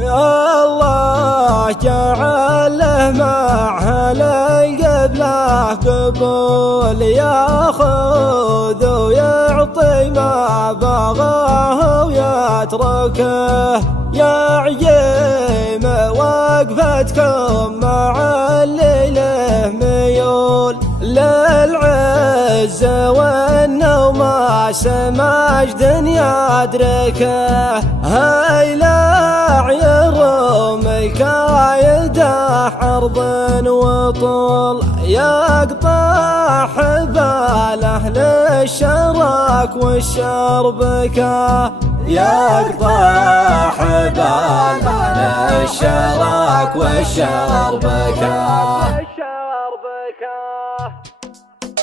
يا الله جعل له مع القبله قبول، ياخذ ويعطي ما بغاه ويتركه. يا عجيم وقفتكم مع اللي له ميول للعز والنوم مجد يدركه. هاي لا يرمي كايده عرض وطول، يقطع حباله للشراك والشربكه. يقطع حباله للشراك والشربكه.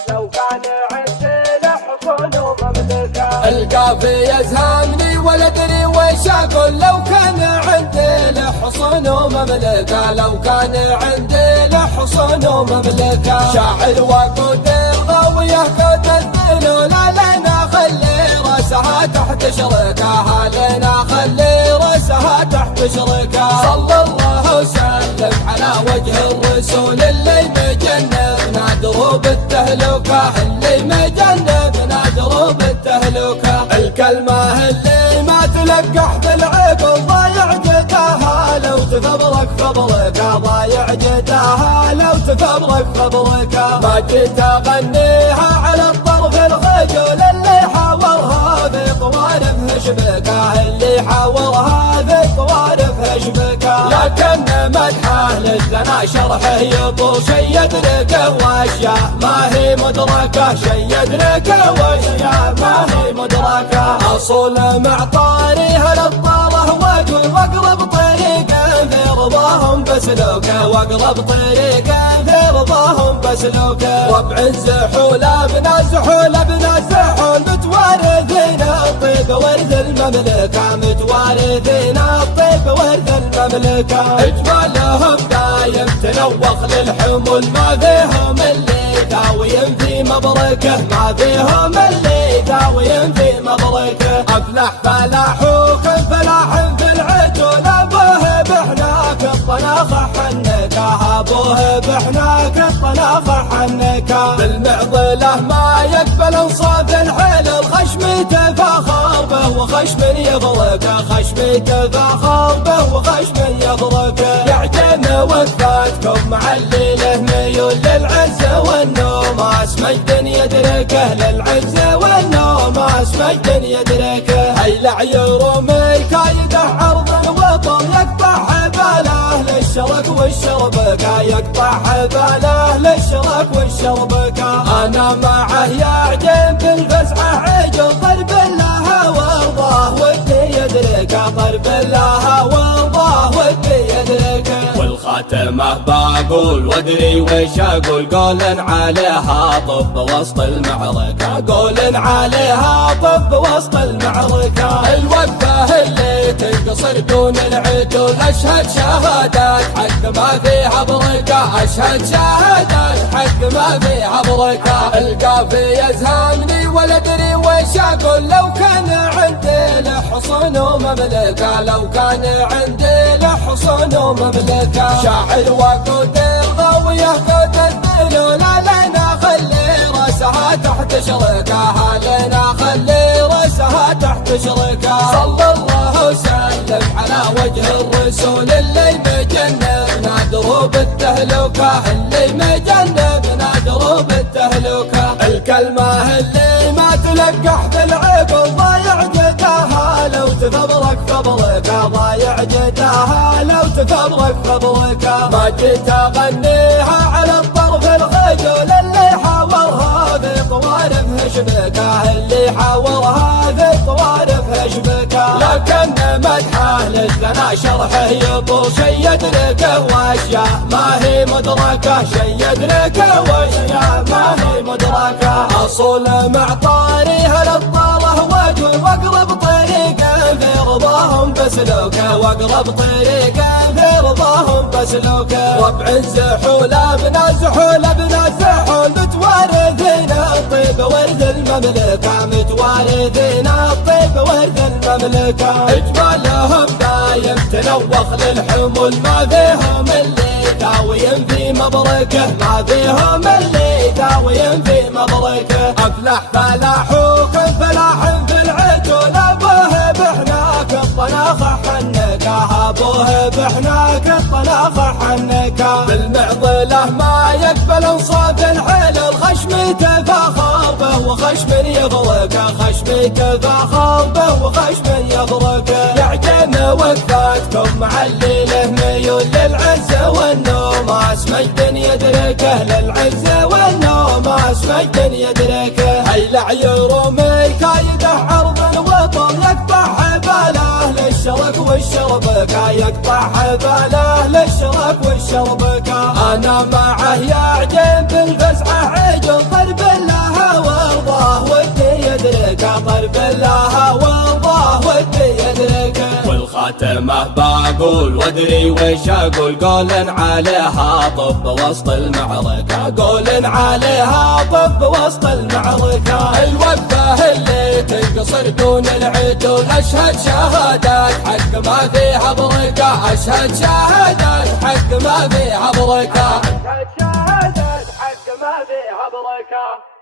لو كان عندي لحصن ومملكه، القافي يزهمني ولا ادري وش اقول. لو كان عندي لحصن ومملكه، لو كان عندي لحصن ومملكه. شاعر وقود الغاويه قد الذلول، لنا خلي راسها تحت شركها، لنا خلي راسها تحت شركها. صلى الله وسلم على وجه الرسول اللي مجنبنا دروب التهلكه، اللي مجنبنا دروب التهلكه. الكلمه اللي ما تلقح بالعقل ضايع جداها، لو تفبرك فبرك ضايع جداها، لو تفبرك فبرك. ما جيت اغنيها على الطرف الخجول اللي حاورها في طوارف هشبكه، اللي حاورها في طوارف هشبكه. لكن مدحه للثنا شرحه يطول، شي يدركه واشياء ما هي مدركه، شي يدركه واشياء ما هي مدركه. اصول معطاريها للطاله واقول، واقرب طريقه في رضاهم بسلوكه، واقرب طريقه في رضاهم بسلوكه. وبعز حوله بنا زحول بنا زحول، متوارثين الطيب ورث المملكه، متوارثين الطيب ورث المملكه. اجمالهم دايم تنوخ للحمول، ما فيهم اللي داويين في مبركه، ما فيهم اللي داويين في مبركه. افلح فلاحوكم فلاح في العجول، ابوه بحناك الطناخه حنكه، ابوه بحناك الطناخه حنكه. بالمعضله ما يقبل انصاف الحيل، الخشم تفاخر به وخشم يضركه، خشم تفاخر به وخشم يضركه. يعجن وقفاتكم مع اللي له ميول للعز والنوماس مجد يدركه، للعز والنوماس مجد يدركه. هيلع يرمي كايده عرض وطن، يقطع حباله للشرك والشربكه، يقطع حباله للشرك والشربكه. انا معه يعجن بالفزعه عجل، طرب لها وارضاه ودي يدركه، طرب لها وارضاه ودي يدركه. والخاتمه بقول وادري وش اقول، قول عليها طب وسط المعركه، قول عليها طب وسط المعركه. الوقفه اللي تنقصر دون العدول، اشهد شهادات حق ما فيها بركه، اشهد شهادات حق ما فيها بركه. القافي يزهمني ولا ادري وش اقول، لو كان عندي لحصن ومملكه، لو كان عندي لحصن ومملكه. شاعر وقود الغاويه قد الذلول، لنا خلي راسها تحت شركها، لنا خلي راسها تحت شركها. صلى الله وسلم على وجه الرسول اللي مجنبنا دروب التهلكه، اللي مجنبنا دروب التهلكه. الكلمه اللي ما تلقح بالعقل ضايع جداها، لو تفبرك فبرك ضايع جداها، لو تفبرك فبرك. ما جيت اغنيها على الطرف الخجول اللي حاورها في طوارف هشبكه، اللي حاورها في طوارف هشبكه. لكن مدحه للثنا شرحه يطول، شي يدركه واشياء ما هي مدركه، شي يدركه واشياء ما هي مدركه. اصول معطاريها للطاله واقول، واقرب طريقه في رضاهم وسلوكه، واقرب طريقه في رضاهم بسلوكه. ربع الزحولة بنا زحولة بنا زحول متوارثين الطيب ورث المملكة، متوارثين الطيب ورث المملكة. اجمالهم دايم تنوخ للحمول، ما فيهم اللي داويين في مبركه، ما فيهم اللي داويين في مبركه. افلح فلاحوكم فلاح في العدول، ابوه بحناك الطناخ حنكه، ابوه بحناك الطناخ حنكه. بالمعضله ما يقبل انصاف الحلل، خشمته فخر به وخشم يغرقه، خشمته فخر به وخشم يغرقه. يعجن وقفاتكم معلله ميول للعز والنوم، مجد يدركه للعز والنوم، مجد يدركه. هيلع يرومي كايده عرض الوطن، يقطع حباله للشرك والشربكه، يقطع حباله للشرك والشربكه. انا معه يعجن بالفزعه عجل، طرب الله وارضاه ودي يدركه، طرب الله وارضاه ودي يدركه. والخاتمه بقول وادري وش اقول، قول عليها طب وسط المعركه، قول عليها طب وسط المعركه. الوقفه اللي تنقصر دون العدول، اشهد شهادات حق ما فيها بركه، اشهد شهادات حق ما فيها بركه، اشهد شهادات حق ما فيها بركه.